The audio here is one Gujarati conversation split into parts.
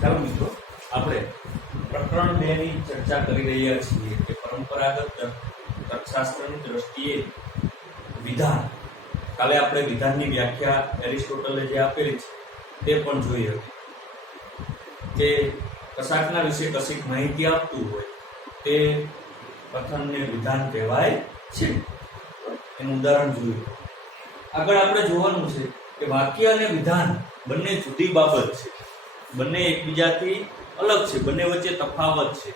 ચાલો મિત્રો, આપણે પ્રકરણ 2 ની ચર્ચા કરી રહ્યા છીએ કે પરંપરાગત તર્કશાસ્ત્રની દ્રષ્ટિએ વિધાન. કાલે આપણે વિધાનની વ્યાખ્યા એરિસ્ટોટલે જે આપેલી છે તે પણ જોઈ હતી કે કશાકના વિશે કશીક માહિતી આપતું હોય તે કથનને વિધાન કહેવાય છે. એનું ઉદાહરણ જોયું. આગળ આપણે જોવાનું છે કે વાક્ય અને વિધાન બંને જુદી બાબત છે, બંને એકબીજાથી અલગ છે, બંને વચ્ચે તફાવત છે.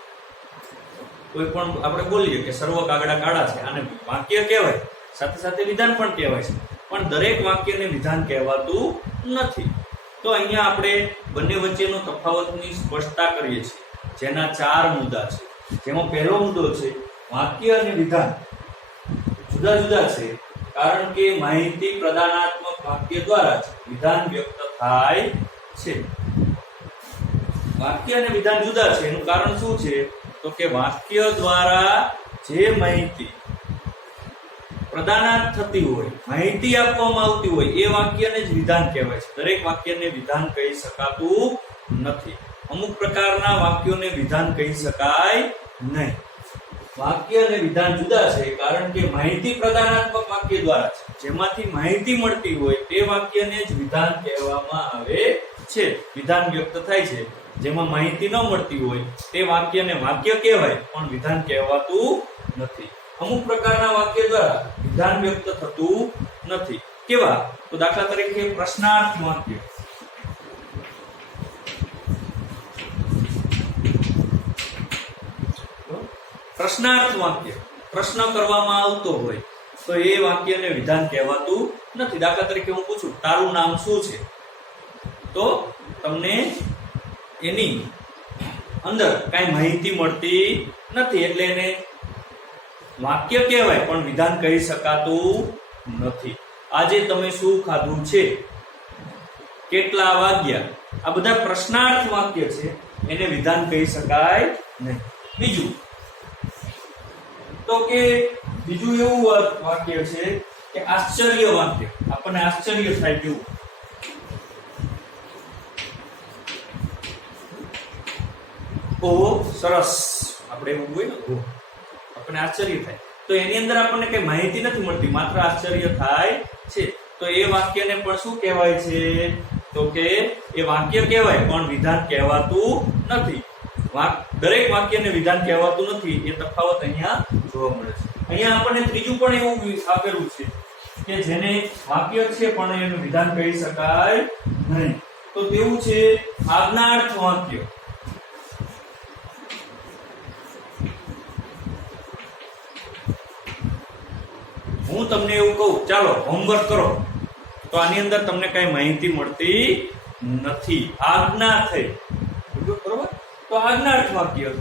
કોઈ પણ આપણે બોલીએ કે સર્વ કાગડા કાળા છે, આને વાક્ય કહેવાય, સાથે સાથે વિધાન પણ કહેવાય છે, પણ દરેક વાક્યને વિધાન કહેવાતું નથી. તો અહીંયા આપણે બંને વચ્ચેનો તફાવતની સ્પષ્ટતા કરીએ છીએ, જેના 4 મુદ્દા છે. જેમાં પહેલો મુદ્દો છે વાક્ય અને વિધાન જુદા જુદા છે, કારણ કે માહિતી પ્રદાનાત્મક વાક્ય દ્વારા જ વિધાન વ્યક્ત થાય છે. વાક્ય અને વિધાન જુદા છે એનું કારણ શું છે? તો કે વાક્ય દ્વારા જે માહિતી પ્રદાન થતી હોય, માહિતી આપવામાં આવતી હોય, એ વાક્યને જ વિધાન કહેવાય છે. દરેક વાક્યને વિધાન કહી શકાતું નથી. અમુક પ્રકારના વાક્યોને વિધાન કહી શકાય નહીં. વાક્ય અને વિધાન જુદા છે કારણ કે માહિતી પ્રદાનાત્મક વાક્ય દ્વારા છે, જેમાંથી માહિતી મળતી હોય તે વાક્યને જ વિધાન કહેવામાં આવે છે. વિધાન વ્યક્ત થાય છે. જેમાં માહિતી ન મળતી હોય તે વાક્યને વાક્ય કહેવાય, પણ વિધાન કહેવાતું નથી. અમુક પ્રકારના વાક્ય દ્વારા વિધાન વ્યક્ત થતું નથી. કેવા? તો દાખલા તરીકે પ્રશ્નાર્થ વાક્ય. પ્રશ્નાર્થ વાક્ય, પ્રશ્ન કરવામાં આવતો હોય તો એ વાક્યને વિધાન કહેવાતું નથી. દાખલા તરીકે હું પૂછું, તારું નામ શું છે? તો તમને એની અંદર કઈ માહિતી મળતી નથી, એટલે એને વાક્ય કહેવાય પણ વિધાન કહી શકાતું નથી. આજે તમે શું ખાધું છે? કેટલા વાગ્યા? આ બધા પ્રશ્નાર્થ વાક્ય છે, એને વિધાન કહી શકાય નહીં. બીજું એવું વાક્ય છે કે આશ્ચર્ય વાક્ય. આપણને આશ્ચર્ય થાય કેવું? ઓહો સરસ, આપણે એવું હોય ને, આપણને આશ્ચર્ય થાય. તો એની અંદર આપણને કઈ માહિતી નથી મળતી, માત્ર આશ્ચર્ય થાય છે. તો એ વાક્યને પણ શું કહેવાય છે? તો કે એ વાક્ય કહેવાય પણ વિધાન કહેવાતું નથી. દરેક વાક્યને વિધાન કહેવાતું નથી, એ તફાવત અહીંયા જોવા મળે છે. અહીંયા આપણને ત્રીજું પણ એવું આપેલું છે કે જેને વાક્ય છે પણ એનું વિધાન કહી શકાય નહીં. તો તેવું છે આજ્ઞાર્થ વાક્ય. હું તમને એવું કહું, ચાલો હોમવર્ક કરો, તો આની અંદર તમને કઈ માહિતી મળતી નથી, આજ્ઞા થઈ, બરોબર? તો આજ્ઞાર્થ વાક્ય,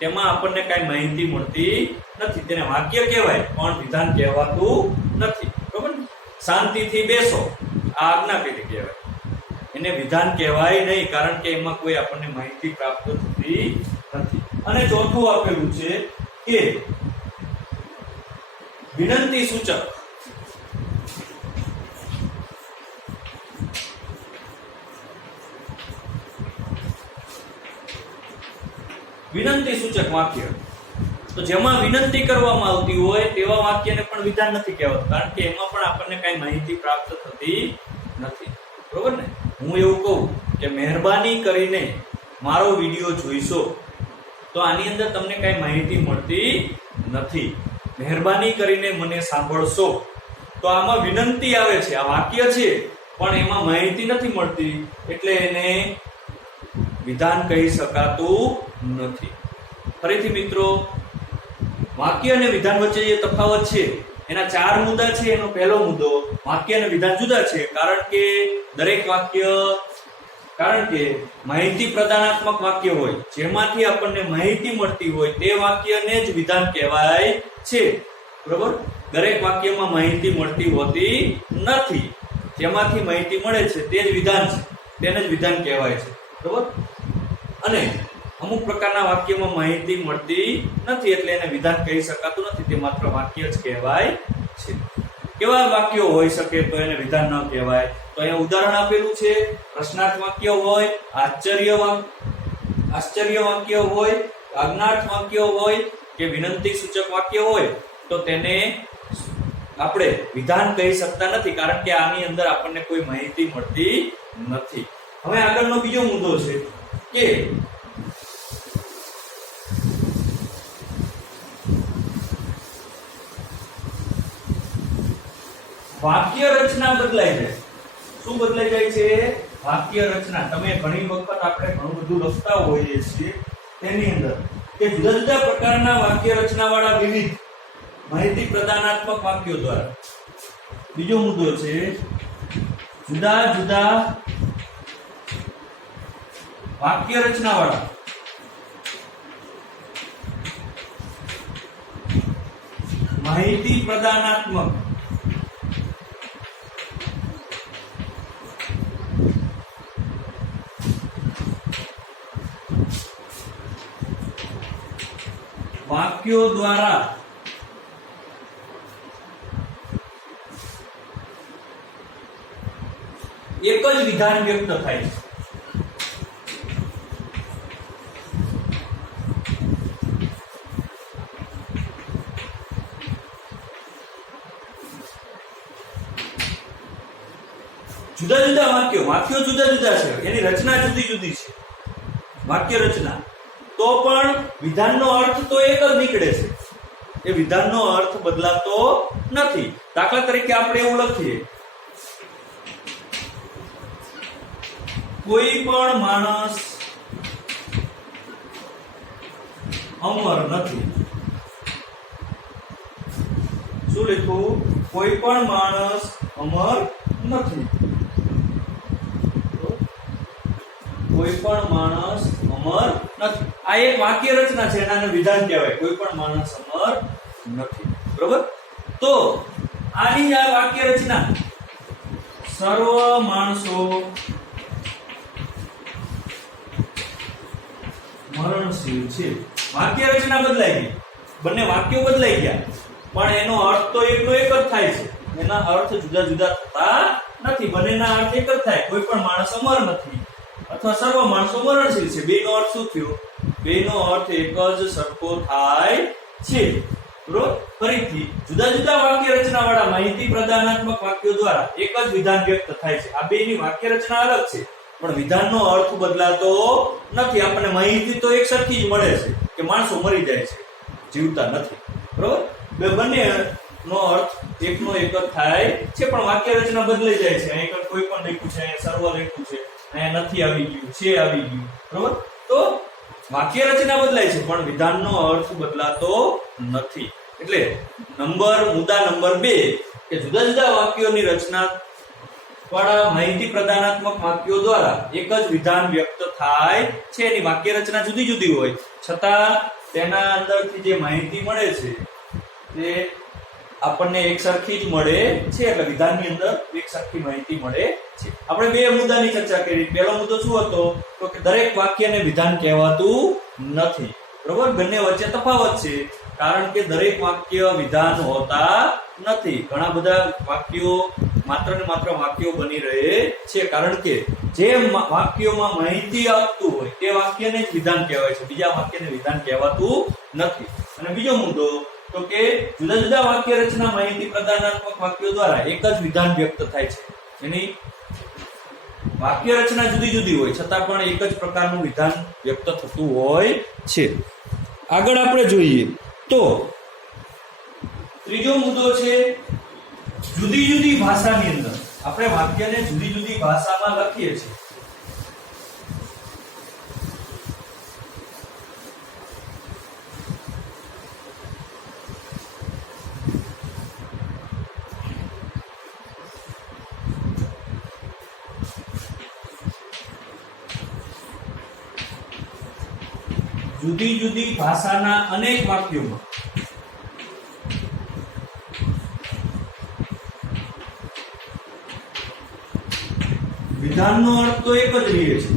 તેમાં આપણને કઈ માહિતી મળતી નથી, તેને વાક્ય કહેવાય પણ વિધાન કહેવાતું નથી, બરોબર? શાંતિથી બેસો, આ આજ્ઞા કઈ કહેવાય, એને વિધાન કહેવાય નહીં, કારણ કે એમાં કોઈ આપણને માહિતી પ્રાપ્ત થતી નથી. અને ચોથું આપેલું છે કે વિનંતી સૂચક. વિનંતી સૂચક વાક્ય, તો જેમાં વિનંતી કરવામાં આવતી હોય તેવા વાક્યને પણ વિધાન નથી કહેવાતું, કારણ કે એમાં પણ આપણને કઈ માહિતી પ્રાપ્ત થતી નથી, બરોબર ને? હું એવું કહું કે મહેરબાની કરીને મારો વિડીયો જોઈશો, તો આની અંદર તમને કઈ માહિતી મળતી નથી. મહેરબાની કરીને મને સાંભળશો, તો આમાં વિનંતી આવે છે, આ વાક્ય છે પણ એમાં માહિતી નથી મળતી, એટલે એને વિધાન કહી શકાતું નથી. ફરીથી મિત્રો, વાક્ય અને વિધાન વચ્ચે જે તફાવત છે એના 4 મુદ્દા છે. એનો પહેલો મુદ્દો, વાક્ય અને વિધાન જુદા છે કારણ કે દરેક વાક્ય, કારણ કે માહિતી પ્રદાનાત્મક વાક્ય હોય, જેમાંથી આપણને માહિતી મળતી હોય તે વાક્યને જ વિધાન કહેવાય છે, બરોબર? દરેક વાક્યમાં માહિતી મળતી હોતી નથી, જેમાંથી માહિતી મળે છે તે જ વિધાન છે, તેને જ વિધાન કહેવાય છે, બરોબર? અને અમુક પ્રકારના વાક્યમાં માહિતી મળતી નથી, એટલે એને વિધાન કહી શકાતું નથી, તે માત્ર વાક્ય જ કહેવાય છે. કેવા વાક્યો હોઈ શકે તો એને વિધાન ન કહેવાય? તો તો અહીંયા ઉદાહરણ આપેલું છે, પ્રશ્નાર્થ વાક્ય હોય, આશ્ચર્ય વાક્ય હોય, આજ્ઞાર્થ વાક્ય હોય કે વિનંતી સૂચક વાક્ય હોય તો તેને આપણે વિધાન કહી શકતા નથી, કારણ કે આની અંદર આપણને કોઈ માહિતી મળતી નથી. હવે આગળનો બીજો મુદ્દો છે કે વાક્ય રચના બદલાઈ જાય. શું બદલાઈ જાય છે? વાક્ય રચના. તમે ઘણી વખત આપણે ઘણું બધું લખતા હોઈએ છીએ તેની અંદર કે જુદા જુદા પ્રકારના વાક્ય રચના વાળા વિવિધ માહિતી પ્રદાનાત્મક વાક્યો દ્વારા. બીજો મુદ્દો છે જુદા જુદા વાક્ય રચના વાળા માહિતી પ્રદાનાત્મક વાક્યો દ્વારા એક જ વિધાન વ્યક્ત થાય છે. જુદા જુદા વાક્યો જુદા જુદા છે, એની રચના જુદી જુદી છે, વાક્ય રચના, તો પણ વિધાનનો અર્થ તો એક જ નીકળે છે. એ વિધાનનો અર્થ બદલાતો નથી. દાખલા તરીકે આપણે એવું લખીએ, કોઈ પણ માણસ અમર નથી. શું લખવું? કોઈ પણ માણસ અમર નથી. કોઈ પણ માણસ અમર નથી. આ એક વાક્ય રચના છે, એનાને વિધાન કહેવાય. કોઈ પણ માણસ અમર નથી. બરોબર? તો આની આ વાક્ય રચના સર્વ માણસો મરણશીલ છે. વાક્ય રચના બદલાઈ ગઈ, બંને વાક્યો બદલાઈ ગયા, પણ એનો અર્થ તો એકનો એક જ થાય છે. એના અર્થ જુદા જુદા થતા નથી. બંનેના અર્થ એક જ થાય. કોઈ પણ માણસ અમર નથી અથવા સર્વ માણસો મરણશીલ છે. બેનો અર્થ શું થયો? બેનો અર્થ એક જ સરખો થાય છે. બરોબર? ફરીથી જુદા જુદા વાક્ય રચના વાળા માહિતી પ્રદાનાત્મક વાક્યો દ્વારા એક જ વિધાન વ્યક્ત થાય છે. આ બેની વાક્ય રચના અલગ છે, પણ વિધાનનો અર્થ બદલાતો નથી. આપણને માહિતી તો એક સરખી જ મળે છે કે માણસો મરી જાય છે, જીવતા નથી. બરોબર? બંનેનો અર્થ એકનો એક જ થાય છે, પણ વાક્ય રચના બદલાઈ જાય છે. અહીં કોઈ પણ લખ્યું છે, અહીં સર્વ લખ્યું છે, અહીંયા નથી આવી ગયું, છે આવી ગયું. બરોબર? તો વાક્ય રચના બદલાય છે, પણ વિધાનનો અર્થ બદલાતો નથી. એટલે મુદ્દા નંબર 2 કે જુદા જુદા વાક્યોની રચના વાળા માહિતી પ્રદાનાત્મક વાક્યો દ્વારા એક જ વિધાન વ્યક્ત થાય છે. એની વાક્ય રચના જુદી જુદી હોય છતાં તેના અંદરથી જે માહિતી મળે છે તે આપણને એક સરખી જ મળે છે. એટલે વિધાનની અંદર એક સરખી માહિતી મળે છે. આપણે બે મુદ્દાની ચર્ચા કરી. પહેલો મુદ્દો શું હતો? તો કે દરેક વાક્યને વિધાન કહેવાતું નથી. બરોબર? બંને વચ્ચે તફાવત છે, કારણ કે દરેક વાક્ય વિધાન હોતા નથી. ઘણા બધા વાક્યો માત્ર ને માત્ર વાક્યો બની રહે છે, કારણ કે જે વાક્યોમાં માહિતી આપતું હોય તે વાક્યને જ વિધાન કહેવાય છે. બીજા વાક્યને વિધાન કહેવાતું નથી. અને બીજો મુદ્દો તો કે જુદા જુદા વાક્ય રચના માહિતી પ્રદાનાત્મક વાક્યો દ્વારા એક જ વિધાન વ્યક્ત થાય છે. એની વાક્ય રચના જુદી જુદી હોય છતાં પણ એક જ પ્રકારનું વિધાન વ્યક્ત થતું હોય છે. આગળ આપણે જોઈએ તો ત્રીજો મુદ્દો છે જુદી જુદી ભાષાની અંદર આપણે વાક્યને જુદી જુદી ભાષામાં લખીએ છીએ. જુદી જુદી ભાષાના અનેક વાક્યોમાં વિધાનનો અર્થ તો એક જ રહે છે.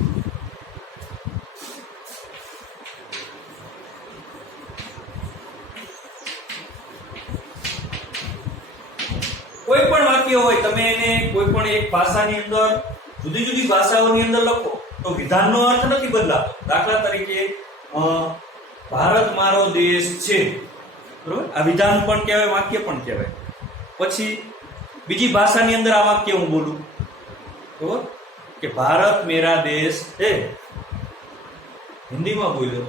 કોઈ પણ વાક્ય હોય, તમે એને કોઈ પણ પણ એક ભાષાની અંદર જુદી જુદી ભાષાઓની અંદર લખો તો વિધાનનો અર્થ નથી બદલાતો. દાખલા તરીકે ભારત મારો દેશ છે, બરોબર, આ વિધાન પણ કહેવાય, વાક્ય પણ કહેવાય. પછી બીજી ભાષાની અંદર આ વાક્ય હું બોલું, બરોબર, કે ભારત મેરા દેશ હે, હિન્દીમાં બોલ્યો,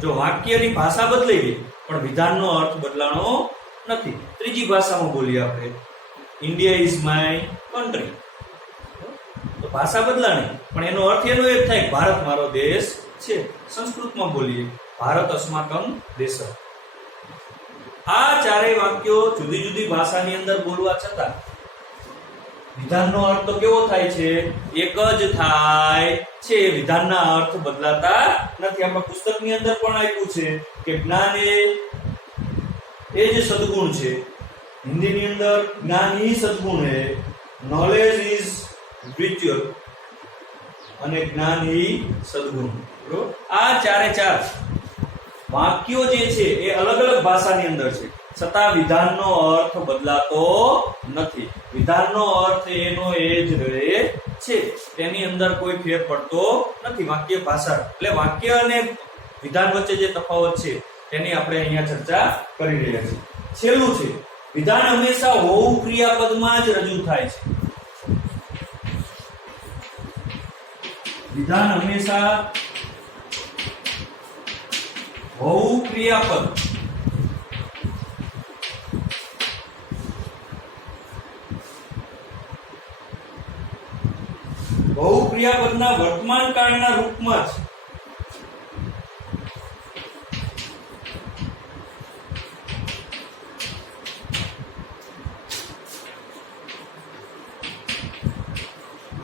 જો વાક્યની ભાષા બદલાઈ ગઈ પણ વિધાનનો અર્થ બદલાણો નથી. ત્રીજી ભાષામાં બોલીએ આપણે, ઇન્ડિયા ઇઝ માય કન્ટ્રી, તો ભાષા બદલાણી પણ એનો અર્થ એનો એ જ થાય ભારત મારો દેશ છે. સંસ્કૃતમાં બોલીએ, ભારત અસ્માકમ દેશ. આ ચારેય વાક્યો જુદી જુદી ભાષાની અંદર બોલવા છતાં વિધાનનો અર્થ તો કેવો થાય છે? એક જ થાય છે. વિધાનના અર્થ બદલાતા નથી. આપણા પુસ્તકની અંદર પણ આપ્યું છે કે જ્ઞાન એ જ સદગુણ છે. હિન્દીની અંદર જ્ઞાન ही સદગુણ है, નોલેજ ઇઝ સ્પિરિચ્યુઅલ અને જ્ઞાન ही સદગુણ. બરોબર, આ ચારે ચાર વાક્યો જે છે એ અલગ અલગ ભાષાની અંદર છે, છતાં વિધાનનો અર્થ બદલાતો નથી. વિધાનનો અર્થ એનો એ જ રહે છે, તેની અંદર કોઈ ફેર પડતો નથી. વાક્ય ભાષા એટલે વાક્ય અને વિધાન વચ્ચે જે તફાવત છે તેની આપણે અહીંયા ચર્ચા કરી રહ્યા છીએ. છેલ્લું છે, વિધાન હંમેશા હોવું ક્રિયાપદમાં જ રજૂ થાય છે. વિધાન હંમેશા હોવું ક્રિયાપદ બહુ ક્રિયાપદના વર્તમાન કાળના રૂપમાં જ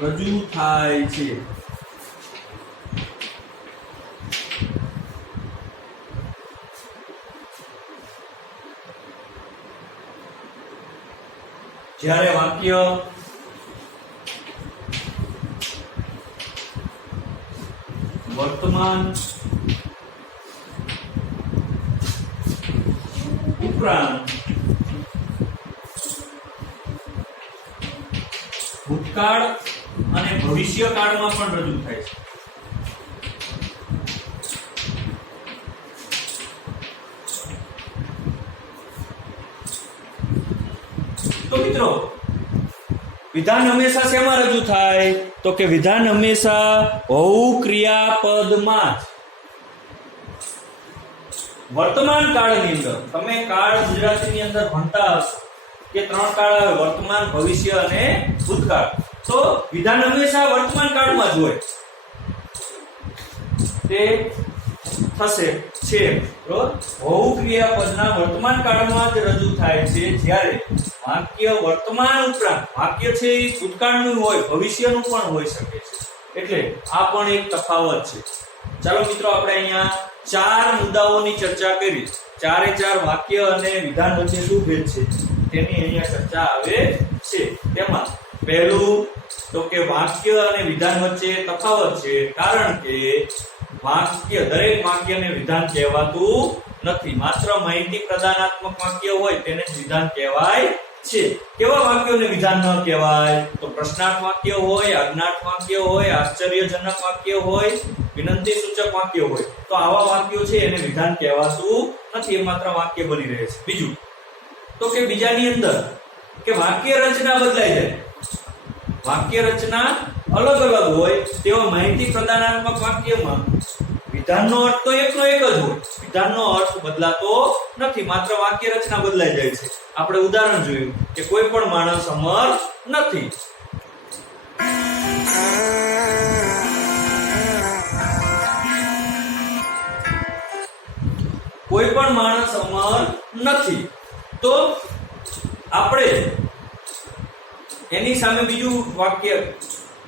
રજૂ થાય છે. જ્યારે વાક્ય વર્તમાન ઉપરાંત ભૂતકાળ અને ભવિષ્યકાળમાં પણ રજૂ થાય છે. તો મિત્રો, વિધાન હંમેશા શેમાં રજૂ થાય? તો કે વિધાન હંમેશા હોવું ક્રિયાપદમાં જ. વર્તમાન કાળની અંદર તમે કાળ ગુજરાતીની અંદર ભણતા હશો કે 3 કાળ આવે, વર્તમાન, ભવિષ્ય અને ભૂતકાળ. તો વિધાન હંમેશા વર્તમાન કાળમાં જ હોય. તે થશે છે, બરોબર. હોવું ક્રિયાપદના વર્તમાન કાળમાં જ રજૂ થાય છે. જ્યારે વાક્ય વર્તમાન ઉપરાંત વાક્ય છે એ ભૂતકાળનું હોય, ભવિષ્યનું પણ હોઈ શકે છે. એટલે આ પણ એક તફાવત છે. ચાલો મિત્રો, આપણે અહીંયા 4 મુદ્દાઓની ચર્ચા કરી. ચારે ચાર વાક્ય અને વિધાન વચ્ચે શું ભેદ છે તેની અહીંયા ચર્ચા આવે છે. તેમાં પહેલું તો કે વાક્ય અને વિધાન વચ્ચે તફાવત છે, કારણ કે વાક્ય, દરેક વાક્યને વિધાન કહેવાતું નથી. માત્ર માહિતી પ્રદાનાત્મક વાક્ય હોય તેને જ વિધાન કહેવાય છે. કેવા વાક્યોને વિધાન ન કહેવાય? તો પ્રશ્નાર્થ વાક્ય હોય, આજ્ઞાર્થ વાક્ય હોય, આશ્ચર્યજનક વાક્ય હોય, વિનંતી સૂચક વાક્ય હોય. તો આવા વાક્યો છે એને વિધાન કહેવાતું નથી, એ માત્ર વાક્ય બની રહે છે. બીજું તો કે બીજાની અંદર કે વાક્ય રચના બદલાઈ જાય. વાક્ય રચના અલગ અલગ હોય તેવા માહિતી પ્રદાનાત્મક વાક્યમાં વિધાનનો અર્થ તો એકનો એક જ હોય. વિધાનનો અર્થ બદલાતો નથી, માત્ર વાક્ય રચના બદલાઈ જાય છે. આપણે ઉદાહરણ જોયું કે કોઈ પણ માણસ અમર નથી. કોઈ પણ માણસ અમર નથી. તો આપણે એની સામે બીજું વાક્ય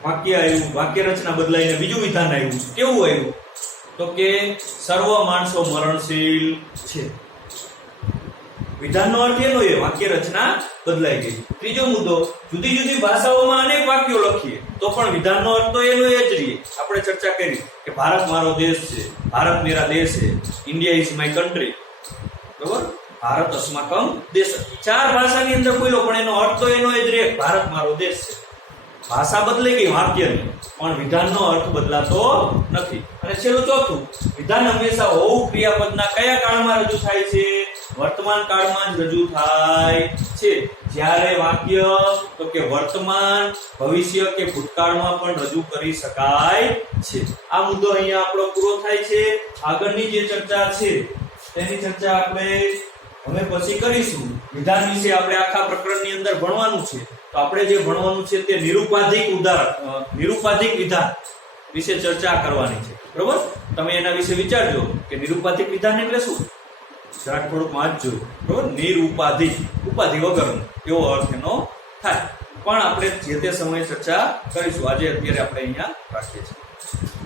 આવ્યું, વાક્ય રચના બદલાઈને બીજું વિધાન આવ્યું. કેવું આવ્યું? તો કે સર્વ માણસો મરણશીલ છે. વિધાનનો અર્થ એનો એ, વાક્ય રચના બદલાઈ ગઈ. ત્રીજો મુદ્દો, જુદી જુદી ભાષાઓમાં અનેક વાક્યો લખીએ તો પણ વિધાનનો અર્થ તો એનો એ જ રહે. આપણે ચર્ચા કરી કે ભારત મારો દેશ છે, ભારત મેરા દેશ છે, ઇન્ડિયા ઇઝ માય કન્ટ્રી, બરોબર, ભારત અસ્માકમ દેશ. 4 ભાષાની અંદર બોલ્યો પણ એનો અર્થ તો એનો એ જ રહે, ભારત મારો દેશ છે. ભાષા બદલાઈ ગઈ વાક્યની, પણ વિધાનનો અર્થ બદલાતો નથી. અને છેલ્લું ચોથું, વિધાન હંમેશા હોવું ક્રિયાપદના કયા કાળમાં રજૂ થાય છે? વર્તમાન કાળમાં જ રજૂ થાય છે. જ્યારે વાક્ય તો કે વર્તમાન, ભવિષ્ય કે ભૂતકાળમાં પણ રજૂ કરી શકાય છે. આ મુદ્દો અહીંયા આપણો પૂરો થાય છે. આગળની જે ચર્ચા છે તેની ચર્ચા આપણે હવે પછી કરીશું. વિધાન વિશે આપણે આખા પ્રકરણની અંદર ભણવાનું છે. તો આપણે જે ભણવાનું છે તે નિરૂપાધિક વિધાન વિશે ચર્ચા કરવાની છે. બરોબર? તમે એના વિશે વિચારજો કે નિરૂપાધિક વિધાન એટલે શું. જરાક થોડુંક વાંચજો. બરોબર? નિરૂપાધિક, ઉપાધિ વગરનું, એવો અર્થ એનો થાય. પણ આપણે જે તે સમયે ચર્ચા કરીશું. આજે અત્યારે આપણે અહીંયા રાખીએ છીએ.